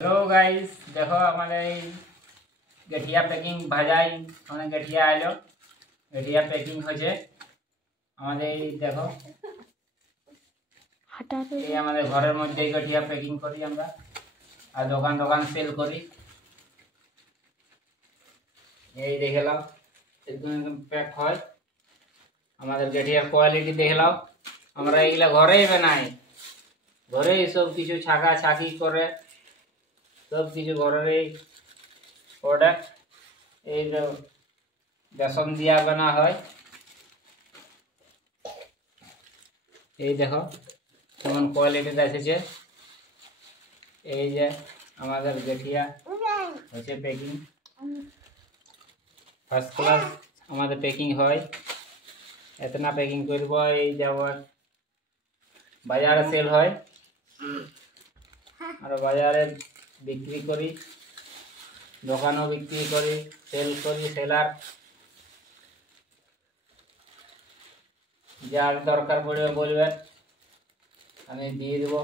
Hello guys, देखो हमारे गठिया पैकिंग भाजाई हमें गठिया आलो गठिया पैकिंग হয়েছে আমাদের দেখো এই আমাদের ঘরের মধ্যে গঠিয়া প্যাকিং করি আমরা আর দোকান দোকান সেল করি। এই দেখলাম একদম প্যাক হয় আমাদের গঠিয়ার কোয়ালিটি দেখলাম। আমরা এগুলা ঘরেই বানাই, ঘরেই সব কিছু ছাকা ছাকি করে सब কিছু ঘরের প্রোডাক্ট। এই যে বেসন দিয়া বানা হয়, এই দেখো কেমন কোয়ালিটির এসেছে। এই যে আমাদের গঠিয়া হচ্ছে প্যাকিং ফার্স্ট ক্লাস আমাদের প্যাকিং হয়। এতনা প্যাকিং করব এই যাওয়ার বাজারে সেল হয় আর বাজারে বিক্রি করি, দোকানও বিক্রি করি, সেল করি। সেলার যার দরকার পড়বে বলবেন, আমি দিয়ে দেবো।